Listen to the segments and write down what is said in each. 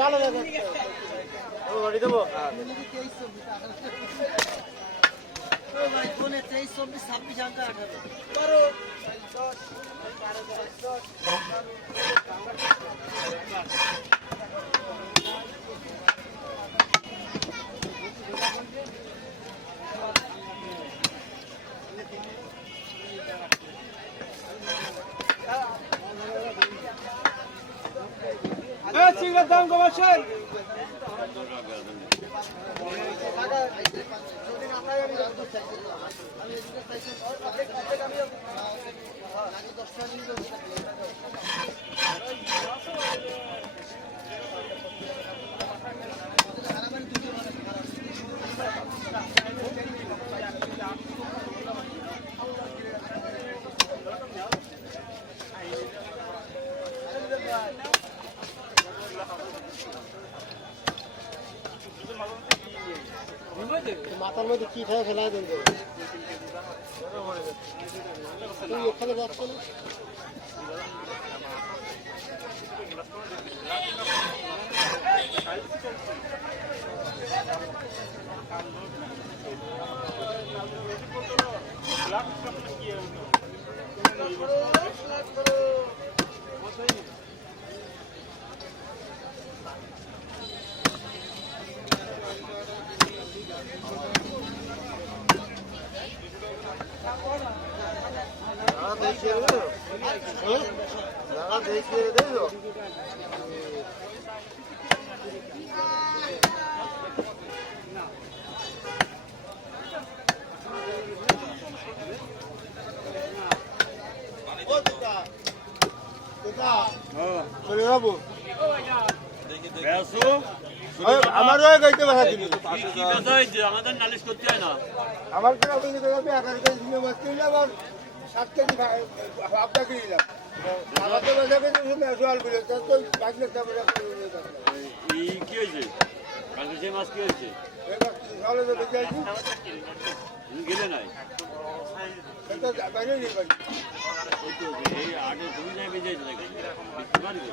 ভালো লাগে গাড়ি দেবো ভাই ফোনে 23 24 26 ঘন্টা 18 করো 10 সিগারেট দাম কমাচ্ছেন মাথার মধ্যে কি খায় ফেলা দেন তুমি ওখানে যাচ্ছ না আমারও গাইতে বাধা দিবি আমাদের নালিশ করতে হয় না আমার তো আপনি 11 কেজি নিয়ে বসতে আবার 7 কেজি আপনাকে দিলাম আমাদের বাজারে তো মেজওয়াল বলে তো বাগলে দাম এই কি হইছে কালকে যে মাছ কি হইছে ভালো তো বেচাইছি গেলে নাই এটা বাইরে নিয়ে গেল এই আগে তুমি না বেচাইছ নাকি বিক্রি পারবে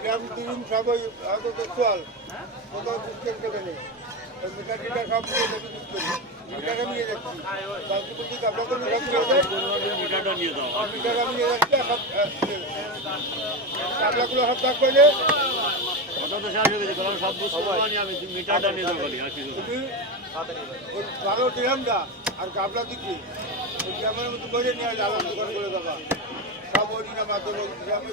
গ্রাম দিন সবাই হয়তো তো চল কোথাও বুঝতে দেবে মিঠাটিটা সব নিয়ে যাচ্ছি মিঠাটা নিয়ে যাচ্ছি বাকি মিঠাটা নিয়ে যাও মিঠাটা নিয়ে যাচ্ছি সব কাবলাগুলো সব দাগ করলে সব আমি মিঠাটা নিয়ে যাবো ভালো দিলামটা আর কাবলা দিচ্ছি ওই গ্রামের মতো করে নিয়ে যাবো দোকান করে দেবা সব ওই না মাধ্যমে গ্রামে